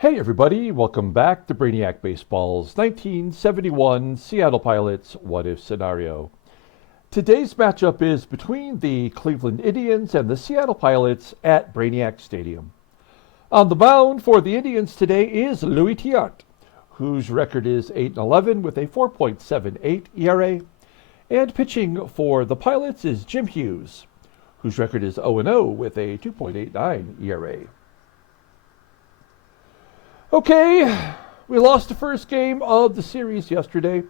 Hey everybody, welcome back to Brainiac Baseball's 1971 Seattle Pilots What If Scenario. Today's matchup is between the Cleveland Indians and the Seattle Pilots at Brainiac Stadium. On the mound for the Indians today is Louis Tiant, whose record is 8-11 with a 4.78 ERA, and pitching for the Pilots is Jim Hughes, whose record is 0-0 with a 2.89 ERA. Okay, we lost the first game of the series yesterday,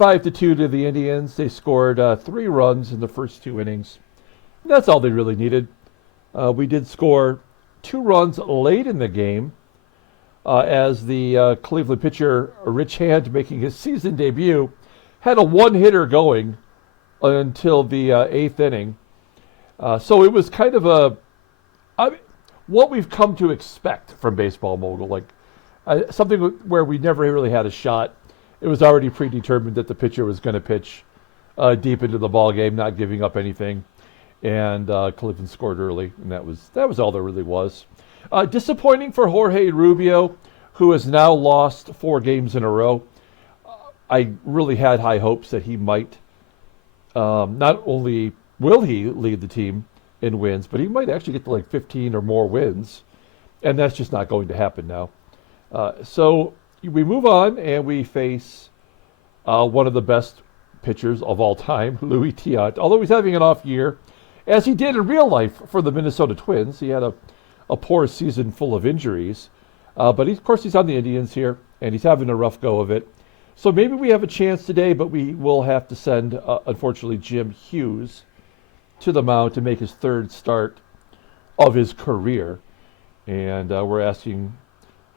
5-2 to the Indians. They scored 3 runs in the first 2 innings. That's all they really needed. We did score 2 runs late in the game as the Cleveland pitcher, Rich Hand, making his season debut, had a one-hitter going until the 8th inning. So it was kind of what we've come to expect from Baseball Mogul, like something where we never really had a shot. It was already predetermined that the pitcher was going to pitch deep into the ball game, not giving up anything, and Cleveland scored early, and that was all there really was. Disappointing for Jorge Rubio, who has now lost 4 games in a row. I really had high hopes that he might not only will he lead the team in wins, but he might actually get to like 15 or more wins, and that's just not going to happen now. So we move on and we face one of the best pitchers of all time, Louis Tiant. Although he's having an off year, as he did in real life for the Minnesota Twins. He had a poor season full of injuries, but of course he's on the Indians here, and he's having a rough go of it. So maybe we have a chance today, but we will have to send, unfortunately, Jim Hughes to the mound to make his 3rd start of his career, and we're asking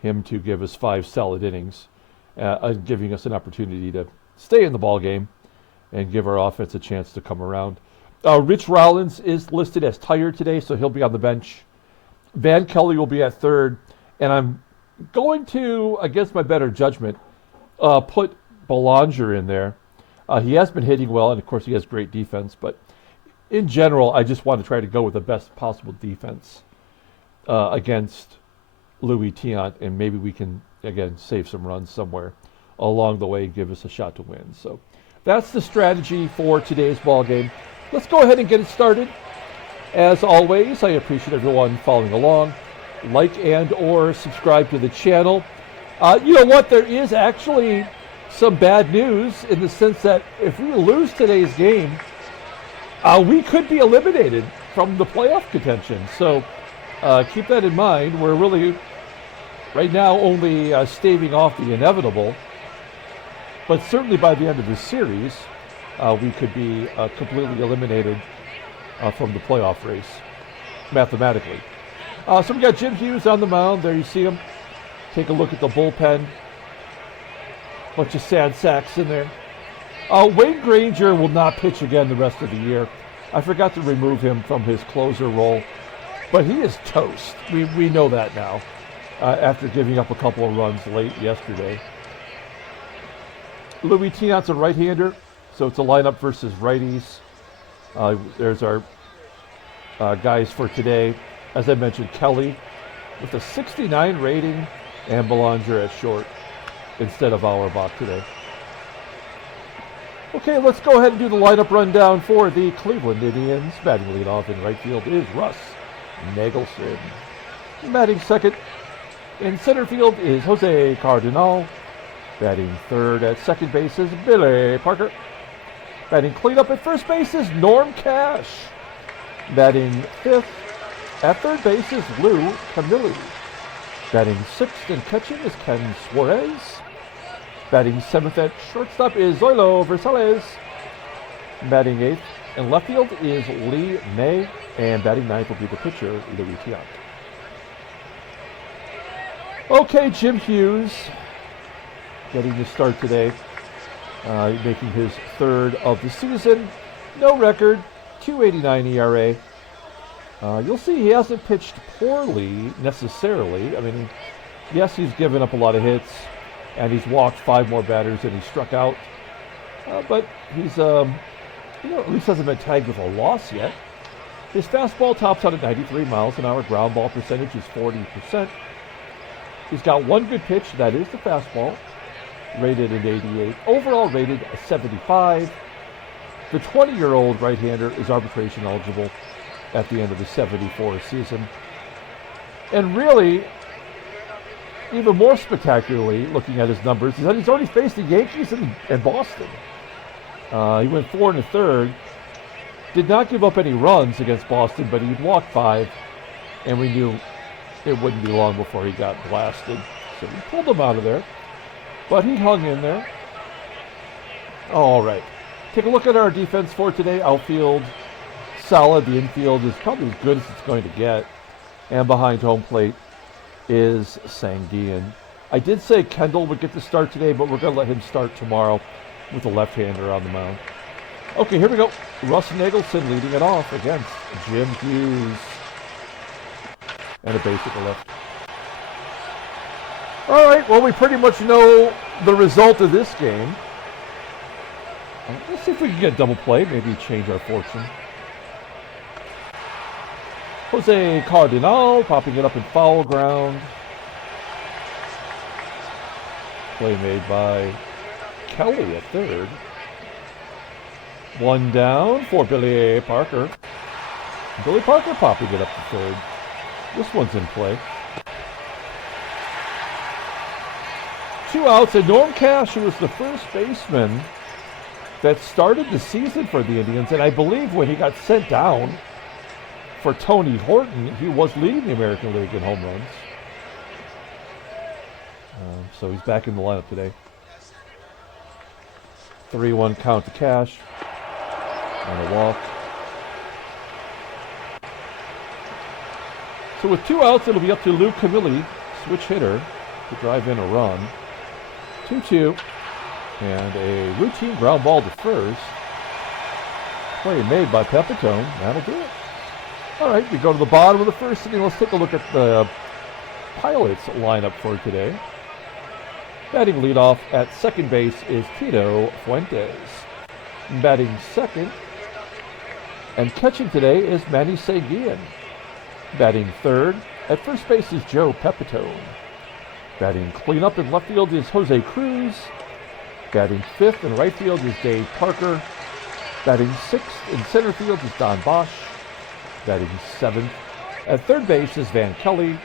him to give us 5 solid innings, giving us an opportunity to stay in the ball game and give our offense a chance to come around. Rich Rollins is listed as tired today, so he'll be on the bench. Van Kelly will be at 3rd, and I'm going to, against my better judgment, put Belanger in there. He has been hitting well, and of course he has great defense, but in general, I just want to try to go with the best possible defense against Louis Tiant, and maybe we can, again, save some runs somewhere along the way and give us a shot to win. So that's the strategy for today's ball game. Let's go ahead and get it started. As always, I appreciate everyone following along. Like and or subscribe to the channel. You know what? There is actually some bad news in the sense that if we lose today's game, we could be eliminated from the playoff contention. So keep that in mind. We're really, right now, only staving off the inevitable. But certainly by the end of this series, we could be completely eliminated from the playoff race, mathematically. So we got Jim Hughes on the mound. There you see him. Take a look at the bullpen. Bunch of sad sacks in there. Wayne Granger will not pitch again the rest of the year. I forgot to remove him from his closer role, but he is toast. We know that now, after giving up a couple of runs late yesterday. Louis Tiant's a right-hander, so it's a lineup versus righties. There's our guys for today. As I mentioned, Kelly with a 69 rating and Belanger at short instead of Auerbach today. Okay, let's go ahead and do the lineup rundown for the Cleveland Indians. Batting leadoff in right field is Russ NAGELSON. Batting second in center field is Jose Cardinal. Batting third at second base is Billy Parker. Batting cleanup at first base is Norm Cash. Batting fifth at third base is Lou Camilli. Batting sixth and catching is Ken Suarez. Batting seventh at shortstop is Zoilo VERSALLES. Batting eighth in left field is Lee May. And batting ninth will be the pitcher, Louis Tiant. Okay, Jim Hughes getting the start today. Making his 3rd of the season. No record, 2.89 ERA. You'll see he hasn't pitched poorly necessarily. I mean, yes, he's given up a lot of hits, and he's walked 5 more batters than he struck out. But he's, at least hasn't been tagged with a loss yet. His fastball tops out at 93 miles an hour. Ground ball percentage is 40%. He's got one good pitch. That is the fastball. Rated an 88. Overall rated a 75. The 20-year-old right-hander is arbitration eligible at the end of the 74 season. And really, even more spectacularly, looking at his numbers, is that he's already faced the Yankees and Boston. He went 4 1/3. Did not give up any runs against Boston, but he'd walked 5, and we knew it wouldn't be long before he got blasted. So we pulled him out of there, but he hung in there. All right. Take a look at our defense for today. Outfield, solid. The infield is probably as good as it's going to get. And behind home plate is Sanguillen. I did say Kendall would get the start today, but we're going to let him start tomorrow with a left-hander on the mound. Okay, here we go. Russ NAGELSON leading it off against Jim Hughes. And a basic left. All right, well, we pretty much know the result of this game. Let's see if we can get double play, maybe change our fortune. Jose Cardinal popping it up in foul ground. Play made by Kelly at third. One down for Billy Parker. Billy Parker popping it up to third. This one's in play. 2 outs, and Norm Cash, who was the first baseman that started the season for the Indians, and I believe when he got sent down for Tony Horton, he was leading the American League in home runs. So he's back in the lineup today. 3-1 count to Cash. And a walk. So with 2 outs, it'll be up to Lou CAMILLI, switch hitter, to drive in a run. 2-2. And a routine ground ball to first. Play made by Pepitone. That'll do it. All right, we go to the bottom of the first inning. Let's take a look at the Pilots lineup for today. Batting leadoff at second base is Tito Fuentes. Batting second and catching today is Manny Sanguillen. Batting third at first base is Joe Pepitone. Batting cleanup in left field is Jose CRUZ. Batting fifth in right field is Dave Parker. Batting sixth in center field is Don Bosch. Batting seventh at third base is Van Kelly.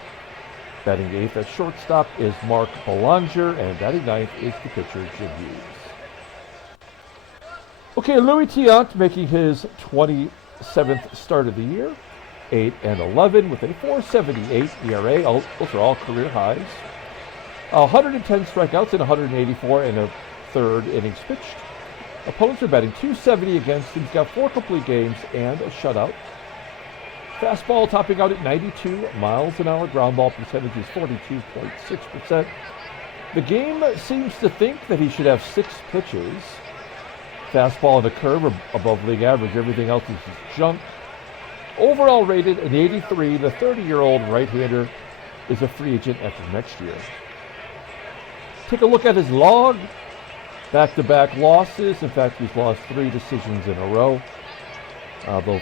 Batting eighth at shortstop is Mark Belanger. And batting ninth is the pitcher, Jim Hughes. Okay, Louis Tiant making his 27th start of the year. 8-11 with a 4.78 ERA. Those are all career highs. 110 strikeouts and 184 in a third innings pitched. Opponents are batting .270 against him. He's got 4 complete games and a shutout. Fastball topping out at 92 miles an hour. Ground ball percentage is 42.6%. The game seems to think that he should have 6 pitches. Fastball and a curve are above league average. Everything else is just junk. Overall rated an 83. The 30-year-old right-hander is a free agent after next year. Take a look at his log. Back-to-back losses. In fact, he's lost 3 decisions in a row. The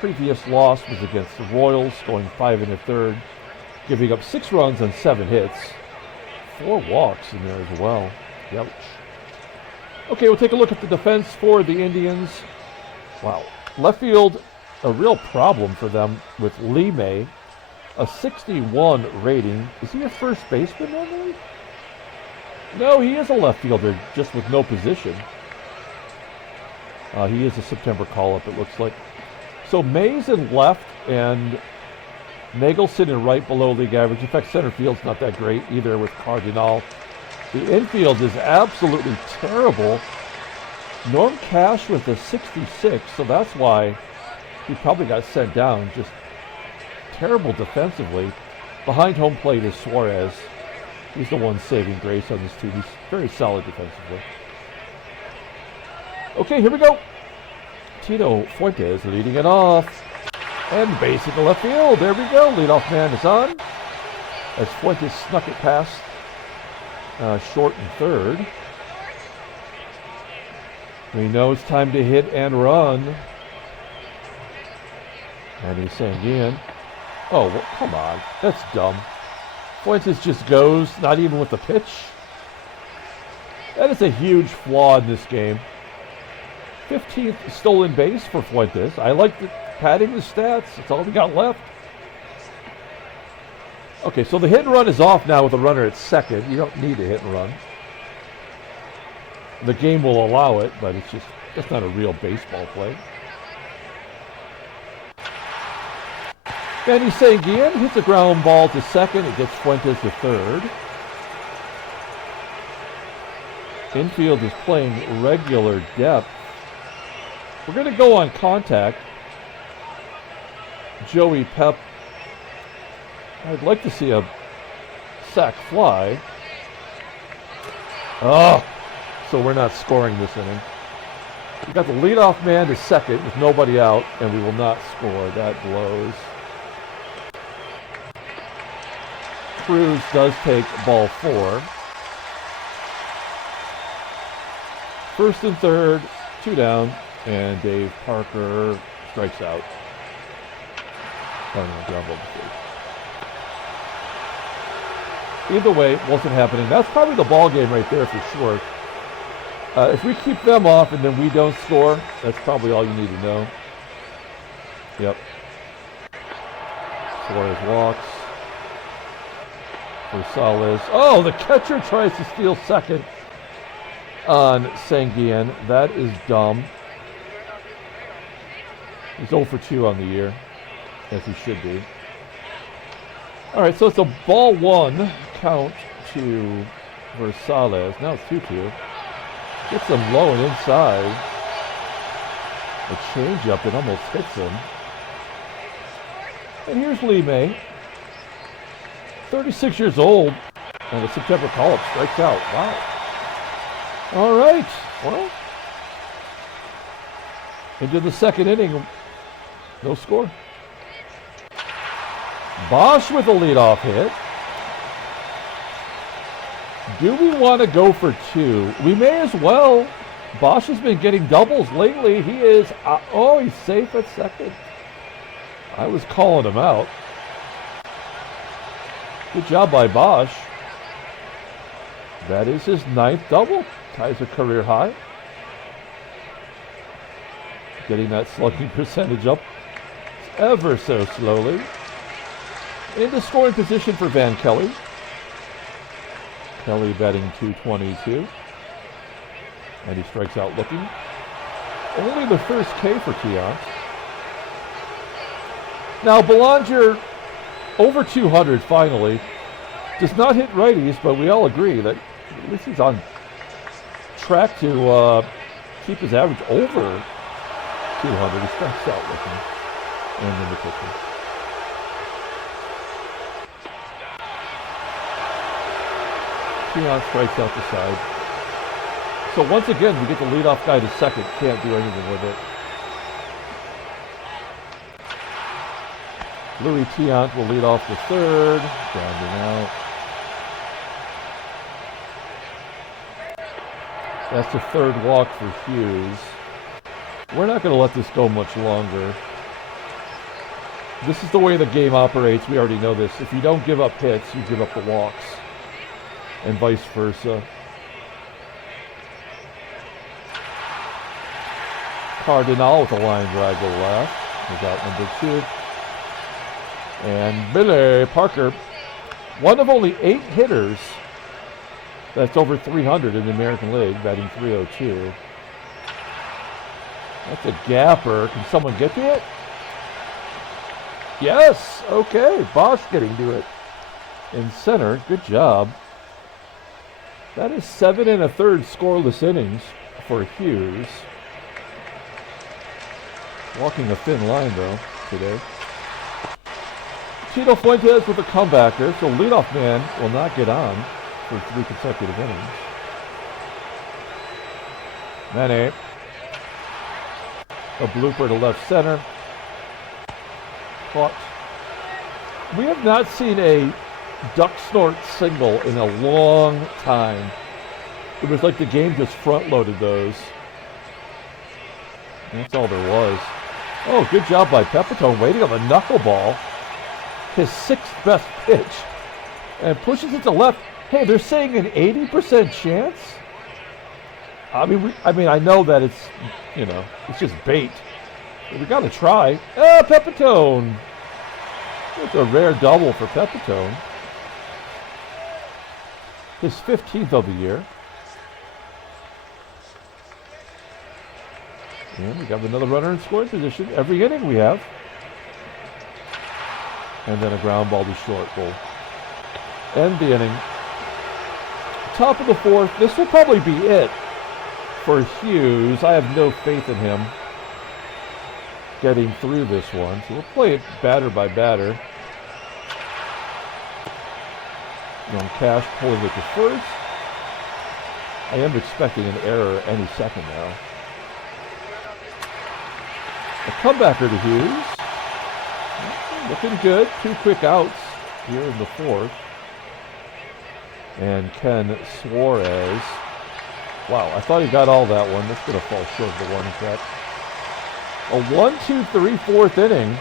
previous loss was against the Royals, going 5 1/3, giving up 6 runs on 7 hits. 4 walks in there as well. Ouch. Okay, we'll take a look at the defense for the Indians. Wow. Left field, a real problem for them with Lee May. A 61 rating. Is he a first baseman normally? No, he is a left fielder, just with no position. He is a September call-up, it looks like. So May's in left and NAGELSON in right below league average. In fact, center field's not that great either with Cardinal. The infield is absolutely terrible. Norm Cash with a 66, so that's why he probably got sent down. Just terrible defensively. Behind home plate is SUAREZ. He's the one saving grace on this team. He's very solid defensively. Okay, here we go. Tito Fuentes leading it off. And basic left field. There we go. Leadoff man is on. As Fuentes snuck it past short and third. We know it's time to hit and run. And he's saying, Ian, oh, well, come on. That's dumb. Fuentes just goes, not even with the pitch. That is a huge flaw in this game. 15th stolen base for Fuentes. I like padding the stats. That's all we got left. Okay, so the hit and run is off now with a runner at second. You don't need a hit and run. The game will allow it, but it's just, that's not a real baseball play. Manny hits a ground ball to second. It gets Fuentes to third. Infield is playing regular depth. We're going to go on contact. Joey Pep. I'd like to see a sac fly. Oh, so we're not scoring this inning. We got the leadoff man to second with nobody out, and we will not score. That blows. CRUZ does take ball 4. First and third, 2 down, and Dave Parker strikes out. Either way, wasn't happening. That's probably the ball game right there for sure. If we keep them off and then we don't score, that's probably all you need to know. Yep. Suarez walks. VERSALLES. Oh, the catcher tries to steal second on Sanguillen. That is dumb. He's 0 for 2 on the year, as he should be. All right, so it's a ball 1 count to VERSALLES. Now it's 2-2. Gets him low and inside. A changeup that almost hits him. And here's Lee May. 36 years old. And the September call-up strikes out. Wow. All right. Well, into the second inning. No score. BOSCH with a leadoff hit. Do we want to go for 2? We may as well. BOSCH has been getting doubles lately. He is, oh, he's safe at second. I was calling him out. Good job by BOSCH. That is his 9th double. Ties a career high. Getting that slugging percentage up ever so slowly. Into scoring position for Van Kelly. Kelly batting .222. And he strikes out looking. Only the first K for Tiant. Now Belanger, over 200 finally. Does not hit righties, but we all agree that at least he's on track to keep his average over 200. He strikes out looking. And in the pitcher. Tiant strikes out the side. So once again, we get the leadoff guy to second. Can't do anything with it. Louis Tiant will lead off the third. Grounding out. That's the third walk for Hughes. We're not going to let this go much longer. This is the way the game operates. We already know this. If you don't give up hits, you give up the walks. And vice versa. CARDENAL with a line drive to the left. He's out number 2. And Billy Parker, one of only 8 hitters that's over 300 in the American League, batting .302. That's a gapper. Can someone get to it? Yes. Okay. BOSCH getting to it in center. Good job. That is 7 1/3 scoreless innings for Hughes. Walking a thin line, though, today. Tito Fuentes with a comebacker, so leadoff man will not get on for 3 consecutive innings. Manny. A blooper to left center. Caught. We have not seen a duck snort single in a long time. It was like the game just front-loaded those. That's all there was. Oh, good job by PEPITONE, waiting on the knuckleball. His 6th best pitch. and pushes it to left. Hey, they're saying an 80% chance? I mean, I know that it's, you know, it's just bait. But we got to try. PEPITONE. It's a rare double for PEPITONE. His 15th of the year. And we got another runner in scoring position. Every inning we have. And then a ground ball to short goal. End the inning. Top of the fourth. This will probably be it for Hughes. I have no faith in him getting through this one. So we'll play it batter by batter. Cash pulling it to first. I am expecting an error any second now. A comebacker to Hughes. Looking good. 2 quick outs here in the fourth. And Ken Suarez. Wow, I thought he got all that one. That's going to fall short of the one cut. A 1, 2, 3, fourth inning.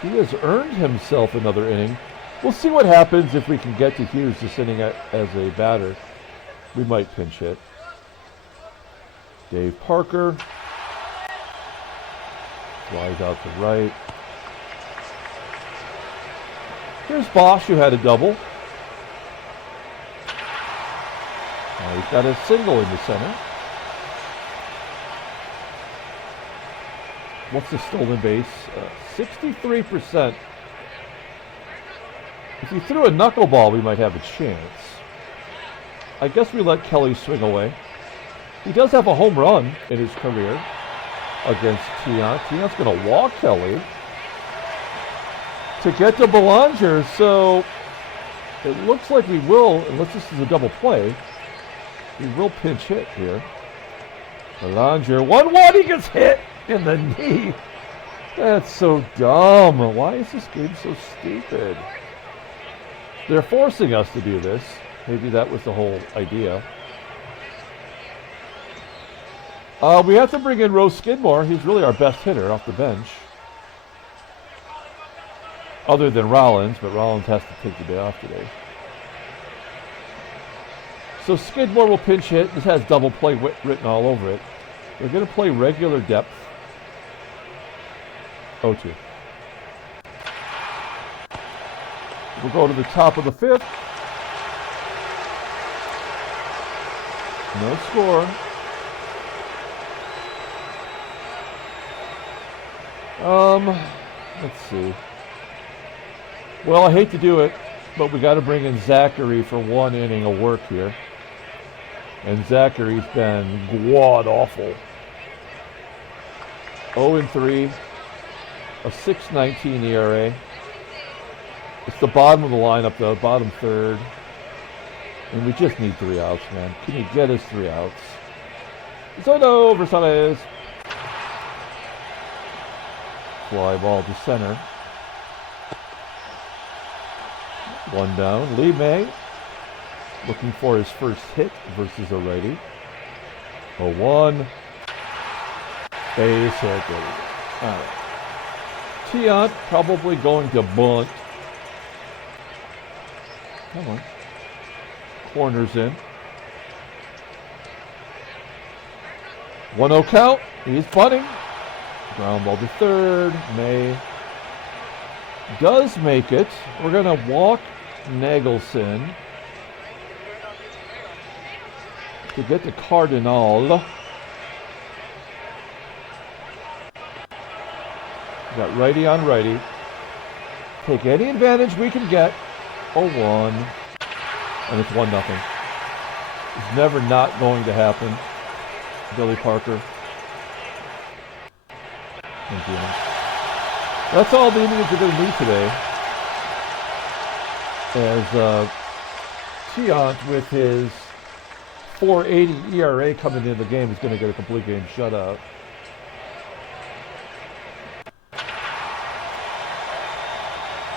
He has earned himself another inning. We'll see what happens if we can get to Hughes this inning as a batter. We might pinch hit. Dave Parker. Flies out to right. Here's Bosch, who had a double. Now he's got a single in the center. What's the stolen base? 63%. If you threw a knuckleball, we might have a chance. I guess we let Kelly swing away. He does have a home run in his career against Tiant. Tiant's going to walk Kelly to get to Belanger. So it looks like we will, unless this is a double play, we will pinch hit here. Belanger, 1-1, he gets hit in the knee. That's so dumb. Why is this game so stupid? They're forcing us to do this. Maybe that was the whole idea. We have to bring in Rose Skidmore. He's really our best hitter off the bench. Other than Rollins, but Rollins has to take the day off today. So Skidmore will pinch hit. This has double play written all over it. We're going to play regular depth. 0-2. We'll go to the top of the fifth. No score. Let's see. Well, I hate to do it, but we got to bring in Zachary for 1 inning of work here. And Zachary's been god-awful. 0-3, a 6.19 ERA. It's the bottom of the lineup, though, bottom third. And we just need 3 outs, man. Can you get us 3 outs? Zoilo, VERSALLES. Fly ball to center. 1 down. Lee May looking for his first hit versus a righty. 0-1. Base hit. There we go. All right. Tiant probably going to bunt. Come on. Corners in. 1-0 count. He's bunting. Ground ball to third. May does make it. We're going to walk NAGELSON to get to CARDENAL. Got righty on righty. Take any advantage we can get. 0-1. And it's 1-0. It's never not going to happen. Billy Parker. That's all the Indians are going to need today. As Tiant, with his 4.80 ERA coming into the game, is going to get a complete game shutout.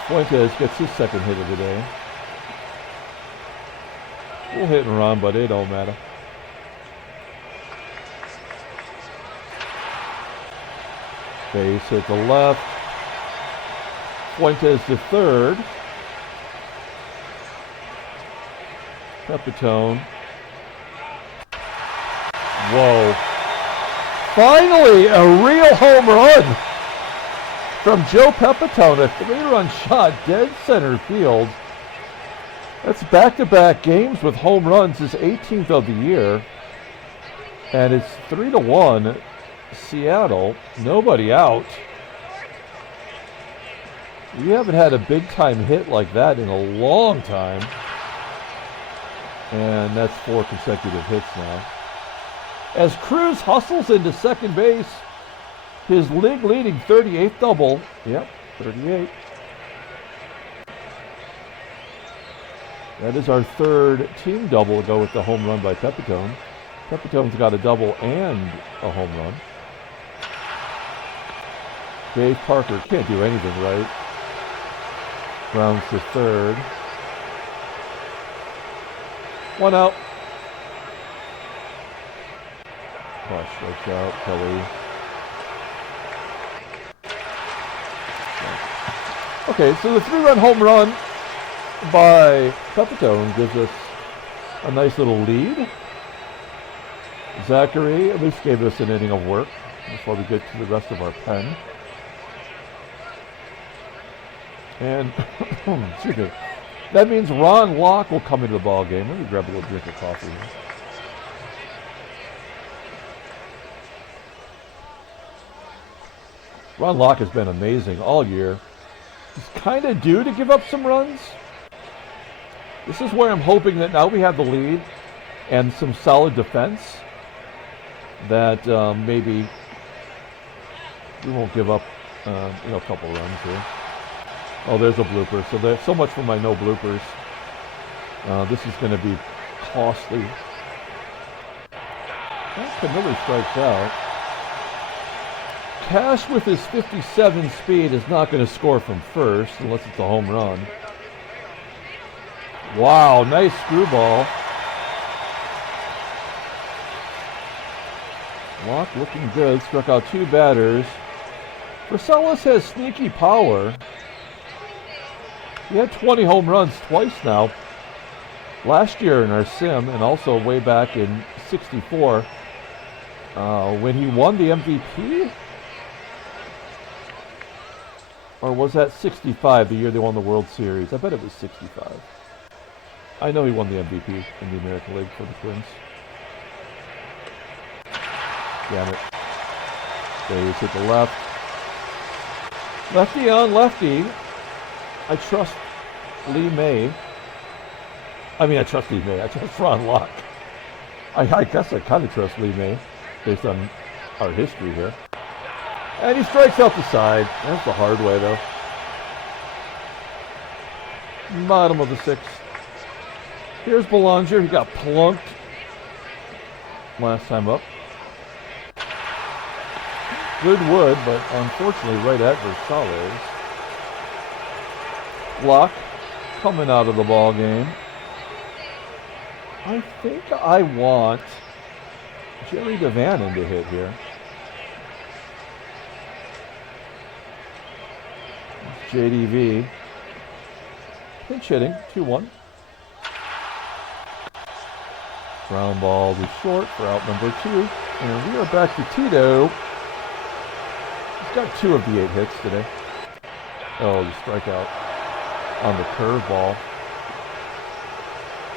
Fuentes gets his second hit of the day. We'll hit and run, but it don't matter. Base hit to left. Fuentes to third. Pepitone. Whoa. Finally, a real home run from Joe Pepitone. A 3-run shot, dead center field. That's back-to-back games with home runs. His 18th of the year. And it's 3-1 Seattle. Nobody out. We haven't had a big-time hit like that in a long time. And that's 4 consecutive hits now. As CRUZ hustles into second base, his league-leading 38th double. Yep, 38. That is our third team double to go with the home run by Pepitone. Pepitone's got a double and a home run. Dave Parker can't do anything right. Rounds to third. 1 out. Bosch strikes out. Kelly. Okay, so the 3-run home run by Pepitone gives us a nice little lead. Zachary at least gave us an inning of work before we get to the rest of our pen. And excuse me, that means Ron Locke will come into the ball game. Let me grab a little drink of coffee here. Ron Locke has been amazing all year. He's kind of due to give up some runs. This is where I'm hoping that now we have the lead and some solid defense, that maybe we won't give up a couple runs here. Oh, there's a blooper. So there's so much for my no bloopers. This is going to be costly. Camilli strikes out. Cash with his 57 speed is not going to score from first unless it's a home run. Wow, nice screwball. Locke looking good. Struck out 2 batters. VERSALLES has sneaky power. He had 20 home runs twice now. Last year in our sim, and also way back in '64 when he won the MVP. Or was that 65, the year they won the World Series? I bet it was 65. I know he won the MVP in the American League for the Twins. Damn it. Days hit the left. Lefty on lefty. I trust MAYE. I trust MAYE. I trust Ron Locke. I guess I kind of trust MAYE based on our history here. And he strikes out the side. That's the hard way, though. Bottom of the 6th. Here's Belanger. He got plunked last time up. Good wood, but unfortunately right at VERSALLES. Locke coming out of the ball game. I think I want Jerry DeVannen to hit here. JDV. Pinch hitting, 2-1. Ground ball to short for out number 2. And we are back to Tito. He's got 2 of the 8 hits today. Oh, the strikeout on the curveball.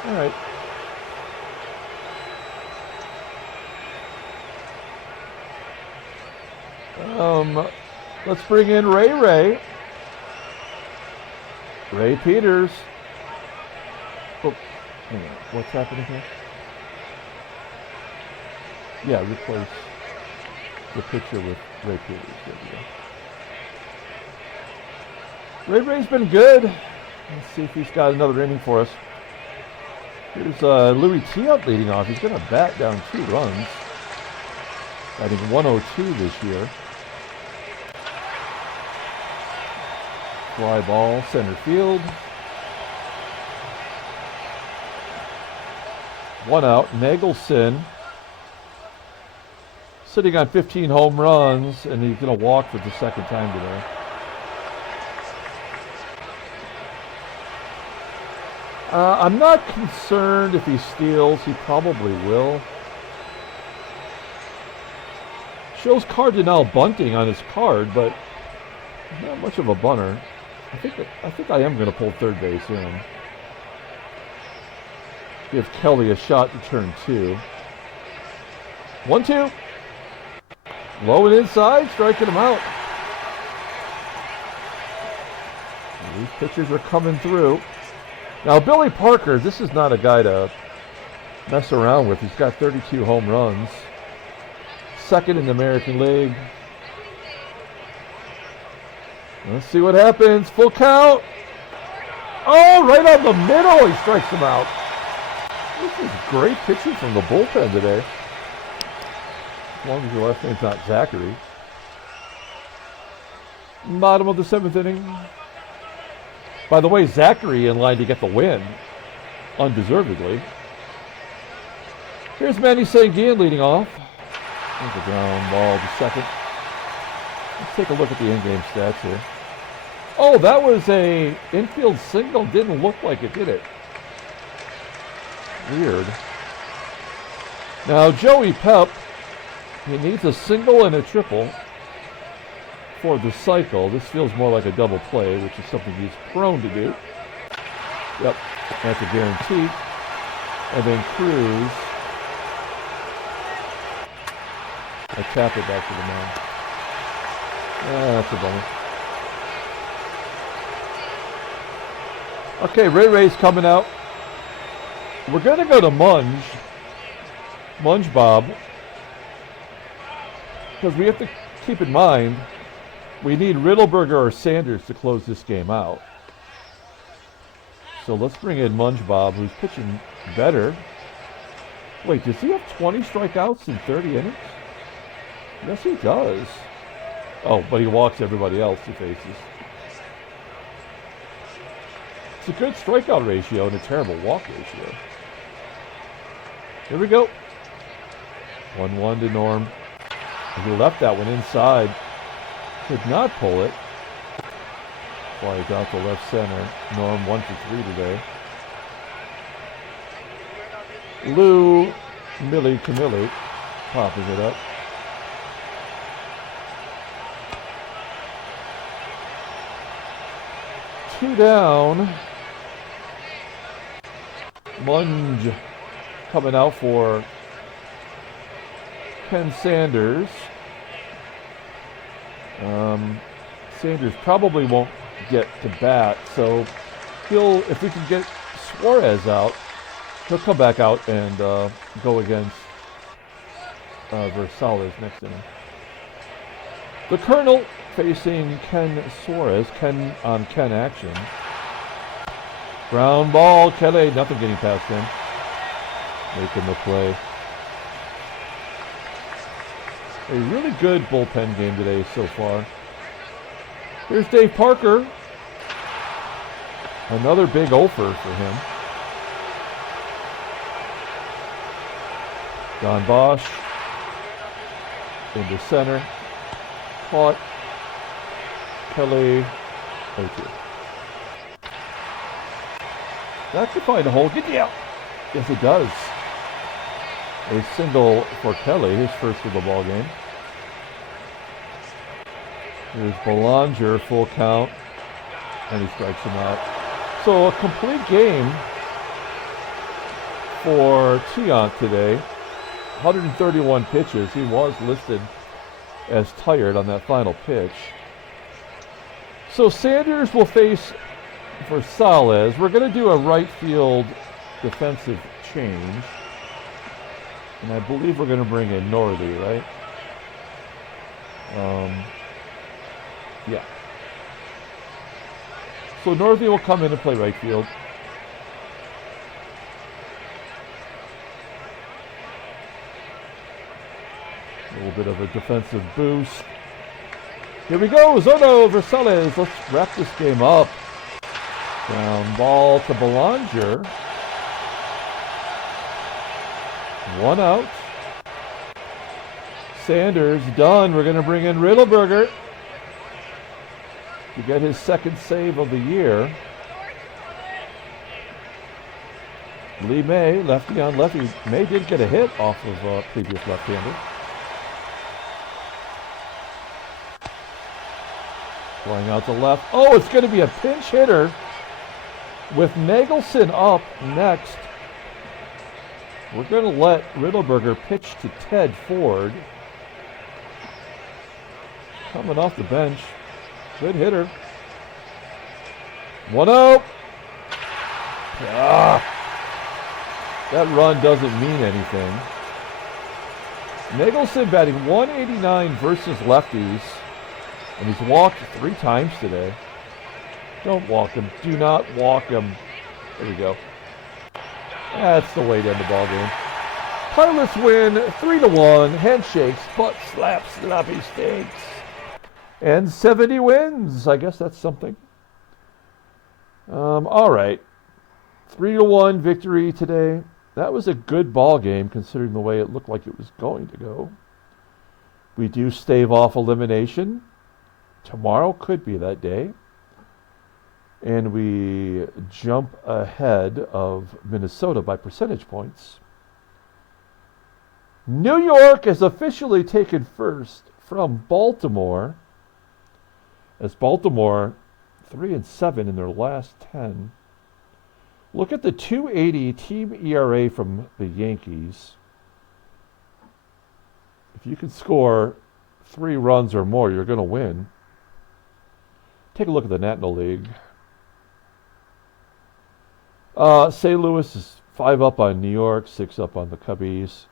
All right. Let's bring in Ray. Ray Peters. Oh, hang on. What's happening here? Yeah, replace the picture with Ray Peters. There we go. Ray's been good. Let's see if he's got another inning for us. Here's Louis Tiant leading off. He's going to bat down 2 runs. Batting 102 this year. Fly ball, center field. 1 out. NAGELSON sitting on 15 home runs, and he's going to walk for the 2nd time today. I'm not concerned if he steals. He probably will. Shows CARDENAL bunting on his card, but not much of a bunter. I think I am going to pull third base in. Give Kelly a shot to turn 2. 1-2. Low and inside, striking him out. These pitchers are coming through. Now, Billy Parker, this is not a guy to mess around with. He's got 32 home runs. Second in the American League. Let's see what happens. Full count. Oh, right on the middle. He strikes him out. This is great pitching from the bullpen today. As long as your last name's not Zachary. Bottom of the 7th inning. By the way, Zachary in line to get the win. Undeservedly. Here's Manny SANGUILLEN leading off. There's a ground ball to second. Let's take a look at the in-game stats here. Oh, that was a infield single. Didn't look like it, did it? Weird. Now, Joey Pep, he needs a single and a triple for the cycle. This feels more like a double play, which is something he's prone to do. Yep, that's a guarantee. And then CRUZ. I tap it back to the mound. That's a bummer. Okay, Ray's coming out. We're going to go to Munge Bob, because we have to keep in mind we need Riddleberger or Sanders to close this game out. So let's bring in Munge Bob, who's pitching better. Wait, does he have 20 strikeouts in 30 innings? Yes, he does. Oh, but he walks everybody else he faces. It's a good strikeout ratio and a terrible walk ratio. Here we go. 1-1 to Norm. He left that one inside. Could not pull it. Flies out to left center. Norm 1 for 3 today. Lou Camilli popping it up. Two down. Munge coming out for Ken Sanders. Sanders probably won't get to bat, so if we can get SUAREZ out, he'll come back out and go against VERSALLES next inning. The Colonel facing Ken SUAREZ. Ken on Ken action. Ground ball, Kelly, nothing getting past him. Making the play. A really good bullpen game today so far. Here's Dave Parker. Another big offer for him. Don Bosch into center. Caught. Kelly 0-2. That could find a hole. Get you out. Yes, it does. A single for Kelly, his first of the ball game. Here's Belanger, full count, and he strikes him out. So a complete game for Tiant today. 131 pitches. He was listed as tired on that final pitch. So Sanders will face VERSALLES. We're going to do a right field defensive change. And I believe we're going to bring in Northy, right? Yeah. So Northy will come in and play right field. A little bit of a defensive boost. Here we go, Zoilo, VERSALLES. Let's wrap this game up. Ground ball to Belanger. One out. Sanders done. We're going to bring in Riddleberger to get his second save of the year. Lee May, lefty on lefty. May did get a hit off of previous left-hander. Flying out to left. Oh, it's going to be a pinch hitter with Nagelson up next. We're going to let Riddleberger pitch to Ted Ford. Coming off the bench. Good hitter. 1-0. That run doesn't mean anything. Nagelson batting 189 versus lefties. And he's walked 3 times today. Don't walk him. Do not walk him. There we go. That's the way to end the ball game. Pilots win 3-1. Handshakes, butt slaps, sloppy steaks. And 70 wins. I guess that's something. All right. 3-1 victory today. That was a good ball game considering the way it looked like it was going to go. We do stave off elimination. Tomorrow could be that day. And we jump ahead of Minnesota by percentage points. New York has officially taken first from Baltimore. As Baltimore 3-7 in their last 10. Look at the 2.80 team ERA from the Yankees. If you can score 3 runs or more, you're going to win. Take a look at the National League. St. Louis is 5 up on New York, 6 up on the Cubbies.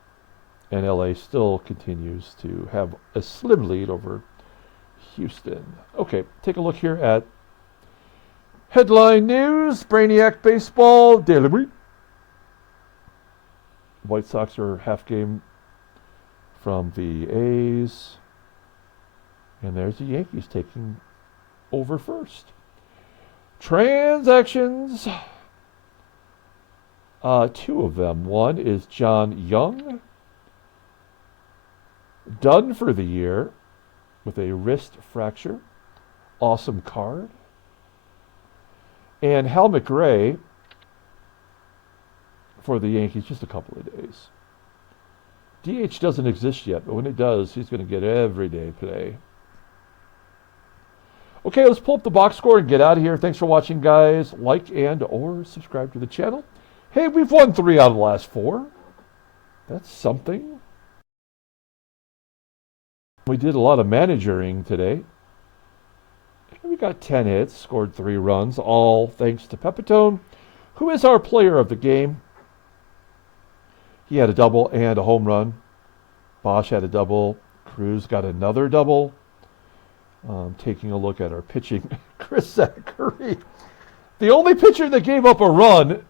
And LA still continues to have a slim lead over Houston. Okay, take a look here at headline news. Brainiac Baseball Daily Brief. White Sox are half game from the A's. And there's the Yankees taking over first. Transactions. 2 of them. One is John Young. Done for the year with a wrist fracture. Awesome card. And Hal McRae for the Yankees, just a couple of days. DH doesn't exist yet, but when it does, he's going to get everyday play. Okay, let's pull up the box score and get out of here. Thanks for watching, guys. Like and or subscribe to the channel. Hey, we've won 3 out of the last 4. That's something. We did a lot of managering today. We got 10 hits, scored 3 runs, all thanks to Pepitone, who is our player of the game. He had a double and a home run. Bosch had a double. CRUZ got another double. Taking a look at our pitching, Chris Zachary. The only pitcher that gave up a run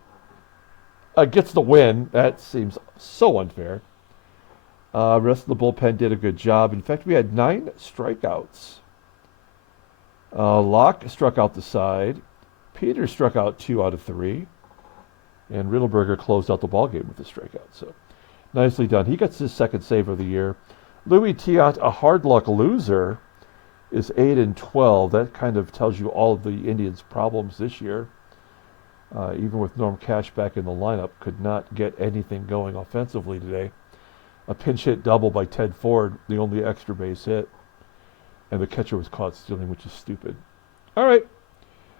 gets the win. That seems so unfair. Rest of the bullpen did a good job. In fact, we had 9 strikeouts. Locke struck out the side. Peter struck out 2 out of 3. And Riddleberger closed out the ballgame with a strikeout. So nicely done. He gets his 2nd save of the year. Louis Tiant, a hard luck loser, is 8-12. That kind of tells you all of the Indians' problems this year. Even with Norm Cash back in the lineup, could not get anything going offensively today. A pinch hit double by Ted Ford, the only extra base hit. And the catcher was caught stealing, which is stupid. All right.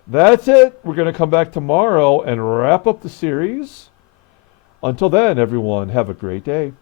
That's it. We're going to come back tomorrow and wrap up the series. Until then, everyone, have a great day.